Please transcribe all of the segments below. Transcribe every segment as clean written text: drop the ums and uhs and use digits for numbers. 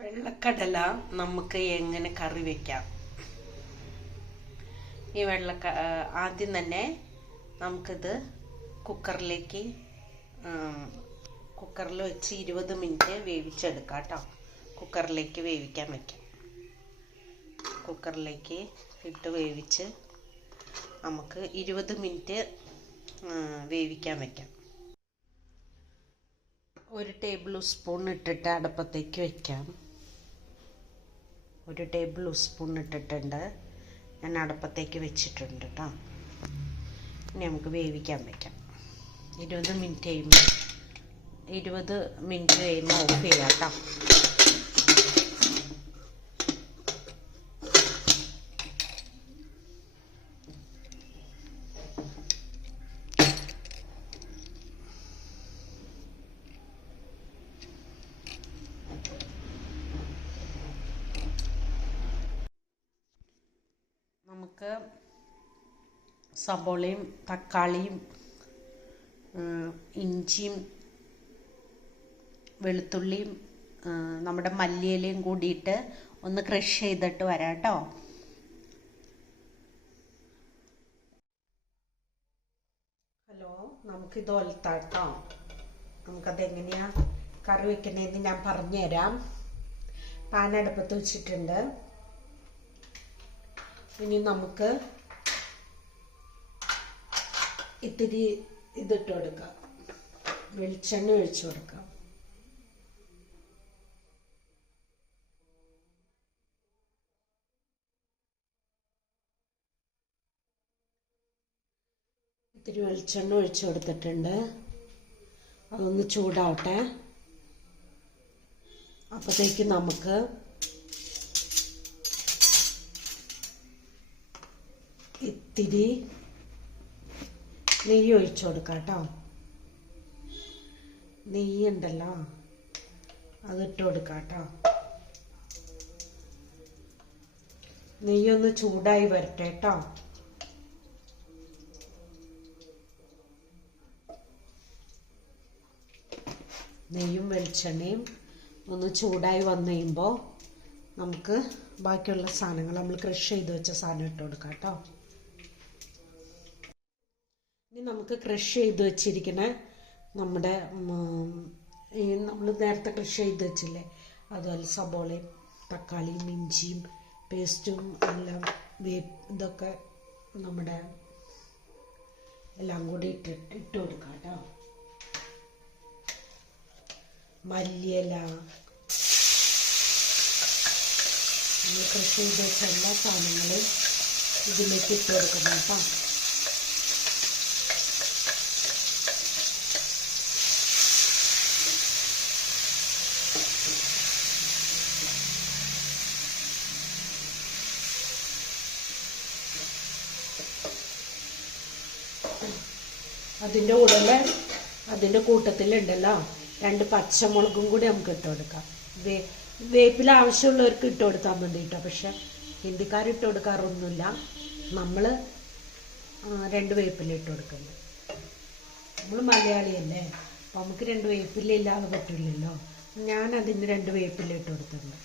വെള്ളക്കടല നമുക്ക് എങ്ങനെ കറി വെക്കാം? ഈ ആദ്യം തന്നെ നമുക്കിത് കുക്കറിലേക്ക് കുക്കറിൽ വെച്ച് 20 മിനിറ്റ് വേവിച്ചെടുക്കാം കേട്ടോ. കുക്കറിലേക്ക് വേവിക്കാൻ വെക്കാം. കുക്കറിലേക്ക് ഇട്ട് വേവിച്ച് നമുക്ക് 20 മിനിറ്റ് വേവിക്കാൻ വെക്കാം. 1 ടേബിൾ സ്പൂൺ ഇട്ടിട്ട് അടുപ്പത്തേക്ക് വെക്കാം. 1 ടേബിൾ സ്പൂൺ ഇട്ടിട്ടുണ്ട്. ഞാൻ അടുപ്പത്തേക്ക് വെച്ചിട്ടുണ്ട് കേട്ടോ. ഇനി നമുക്ക് വേവിക്കാൻ വെക്കാം. 20 മിനിറ്റ് കഴിയുമ്പോൾ ഓഫ് ചെയ്യാം കേട്ടോ. നമുക്ക് സബോളയും തക്കാളിയും ഇഞ്ചിയും വെളുത്തുള്ളിയും നമ്മുടെ മല്ലിയിലയും കൂടിയിട്ട് ഒന്ന് ക്രഷ് ചെയ്തിട്ട് വരാം കേട്ടോ. ഹലോ, നമുക്കിത് ഒലത്താട്ടോ. നമുക്കതെങ്ങനെയാ കറി വെക്കണേന്ന് ഞാൻ പറഞ്ഞുതരാം. പാൻ അടുപ്പത്ത് വെച്ചിട്ടുണ്ട്. ഇനി നമുക്ക് ഇത്തിരി ഇതിട്ട് കൊടുക്കാം. വെളിച്ചെണ്ണ ഒഴിച്ചു കൊടുക്കാം. ഇത്തിരി വെളിച്ചെണ്ണ ഒഴിച്ചു കൊടുത്തിട്ടുണ്ട്. അതൊന്ന് ചൂടാവട്ടെ. അപ്പോഴത്തേക്ക് നമുക്ക് ഇത്തിരി നെയ്യ് ഒഴിച്ചു കൊടുക്കാം കേട്ടോ. നെയ്യ് ഉണ്ടല്ലോ, അതിട്ട് കൊടുക്കാം കേട്ടോ. നെയ്യൊന്ന് ചൂടായി വരട്ടെ കേട്ടോ. നെയ്യും വെളിച്ചെണ്ണയും ഒന്ന് ചൂടായി വന്നു കഴിയുമ്പോൾ നമുക്ക് ബാക്കിയുള്ള സാധനങ്ങൾ നമ്മൾ ക്രഷ് ചെയ്ത് വെച്ച സാധനം ഇട്ട് കൊടുക്കാം കേട്ടോ. ഇനി നമുക്ക് ക്രഷ് ചെയ്ത് വെച്ചിരിക്കുന്ന നമ്മുടെ നമ്മൾ നേരത്തെ ക്രഷ് ചെയ്ത് വെച്ചില്ലേ, അതുപോലെ സബോളയും തക്കാളിയും ഇഞ്ചിയും പേസ്റ്റും എല്ലാം ഇതൊക്കെ നമ്മുടെ എല്ലാം കൂടി ഇട്ട് കൊടുക്കാം കേട്ടോ. മല്ലിയില, നമ്മൾ ക്രഷ് ചെയ്ത് വെച്ച എല്ലാ സാധനങ്ങളും ഇതിലേക്ക് ഇട്ട് കൊടുക്കണം കേട്ടോ. അതിൻ്റെ കൂട്ടത്തിലുണ്ടല്ലോ 2 പച്ചമുളകും കൂടി നമുക്ക് ഇട്ട് കൊടുക്കാം. വേപ്പില ആവശ്യമുള്ളവർക്ക് ഇട്ട് കൊടുത്താൽ മതി കേട്ടോ. പക്ഷെ ഹിന്ദിക്കാർ ഇട്ട് കൊടുക്കാറൊന്നുമില്ല. നമ്മൾ 2 വേപ്പില ഇട്ട് കൊടുക്കുന്നത്. നമ്മൾ മലയാളിയല്ലേ, അപ്പം നമുക്ക് 2 വേപ്പില ഇല്ലാതെ പറ്റില്ലല്ലോ. ഞാൻ അതിന് 2 വേപ്പില ഇട്ട് കൊടുത്തിട്ടുണ്ട്.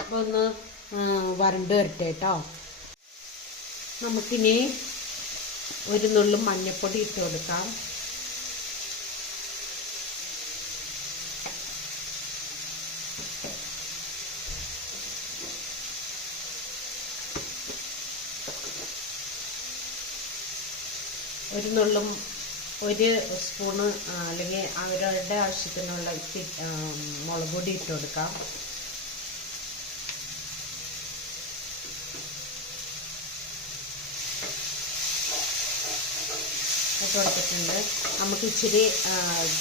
അപ്പോൾ ഒന്ന് വരണ്ട് വരട്ടെ കേട്ടോ. നമുക്കിനി 1 നുള്ളു മഞ്ഞൾപ്പൊടി ഇട്ട് കൊടുക്കാം. ഒരു സ്പൂണ് അല്ലെങ്കിൽ അവരുടെ ആവശ്യത്തിനുള്ള മുളക് പൊടി ഇട്ട് കൊടുക്കാം. ഇട്ട് കൊടുത്തിട്ടുണ്ട്. നമുക്ക് ഇച്ചിരി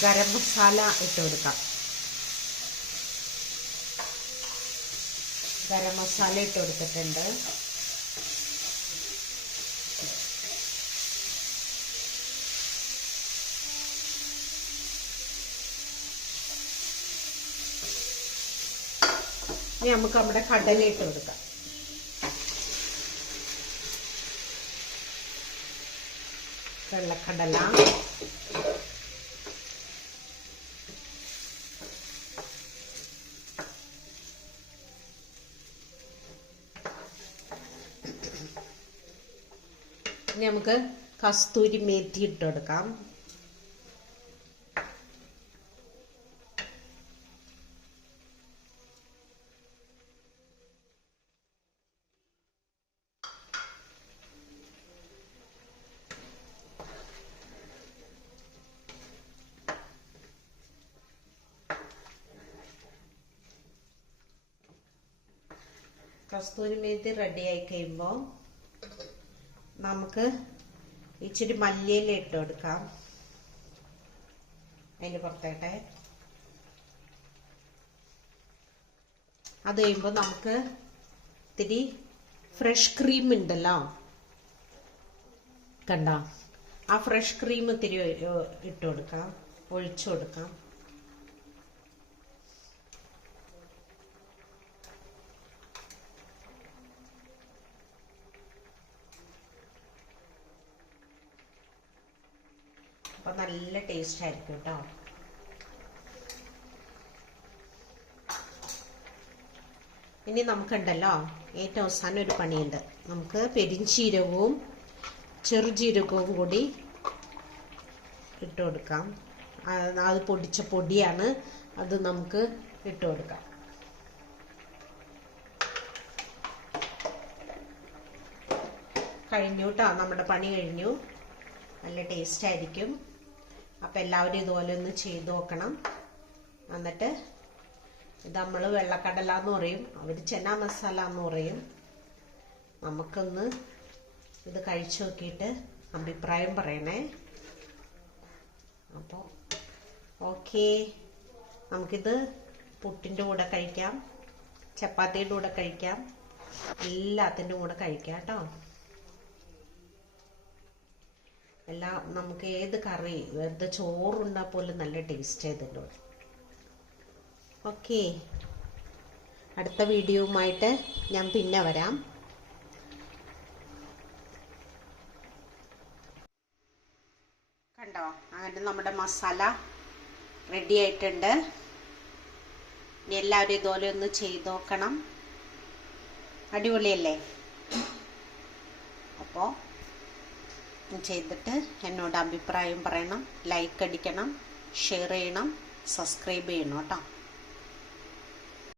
ഗരം മസാല ഇട്ട് കൊടുക്കാം. ഗരം മസാല ഇട്ട് കൊടുത്തിട്ടുണ്ട്. ഇനി നമുക്ക് നമ്മുടെ കടല ഇട്ട് കൊടുക്കാം. വെള്ളക്കടല ഇനി നമുക്ക് കസ്തൂരി മേത്തി ഇട്ട് കൊടുക്കാം. കസ്തൂരി മേത്തി റെഡി ആയി കഴിയുമ്പോൾ നമുക്ക് ഇച്ചിരി മല്ലിയില ഇട്ട് കൊടുക്കാം. അതിന് പുറത്തേട്ടെ. അത് കഴിയുമ്പോൾ നമുക്ക് ഇത്തിരി ഫ്രഷ് ക്രീം ഉണ്ടല്ലോ, കണ്ട ആ ഫ്രഷ് ക്രീം ഇത്തിരി ഇട്ട് കൊടുക്കാം, ഒഴിച്ചു കൊടുക്കാം. അപ്പൊ നല്ല ടേസ്റ്റ് ആയിരിക്കും കേട്ടോ. ഇനി നമുക്കുണ്ടല്ലോ ഏറ്റവും അവസാനം ഒരു പണിയുണ്ട്. നമുക്ക് പെരിഞ്ചീരകവും ചെറുജീരകവും കൂടി ഇട്ട് കൊടുക്കാം. അത് പൊടിച്ച പൊടിയാണ്, അത് നമുക്ക് ഇട്ട് കൊടുക്കാം. കഴിഞ്ഞു കേട്ടോ, നമ്മുടെ പണി കഴിഞ്ഞു. നല്ല ടേസ്റ്റ് ആയിരിക്കും. അപ്പം എല്ലാവരും ഇതുപോലെ ഒന്ന് ചെയ്ത് നോക്കണം. എന്നിട്ട് ഇത് നമ്മൾ വെള്ളക്കടല എന്ന് പറയും, അവർ ചെന മസാല എന്ന് പറയും. നമുക്കൊന്ന് ഇത് കഴിച്ചു നോക്കിയിട്ട് അഭിപ്രായം പറയണേ. അപ്പോൾ ഓക്കെ, നമുക്കിത് പുട്ടിൻ്റെ കൂടെ കഴിക്കാം, ചപ്പാത്തിയുടെ കൂടെ കഴിക്കാം, എല്ലാത്തിൻ്റെ കൂടെ കഴിക്കാം കേട്ടോ. നമുക്ക് ഏത് കറി വെറുതെ ചോറുണ്ടാ പോലും നല്ല ടേസ്റ്റ് ചെയ്തിട്ടുണ്ട്. ഓക്കെ, അടുത്ത വീഡിയോവുമായിട്ട് ഞാൻ പിന്നെ വരാം. കണ്ടോ, അങ്ങനെ നമ്മുടെ മസാല റെഡി ആയിട്ടുണ്ട്. ഇനി എല്ലാവരും ഇതുപോലെ ഒന്ന് ചെയ്ത് നോക്കണം. അടിപൊളിയല്ലേ? അപ്പോൾ ചെയ്തിട്ട് എന്നോട് അഭിപ്രായം പറയണം, ലൈക്ക് അടിക്കണം, ഷെയർ ചെയ്യണം, സബ്സ്ക്രൈബ് ചെയ്യണം കേട്ടോ.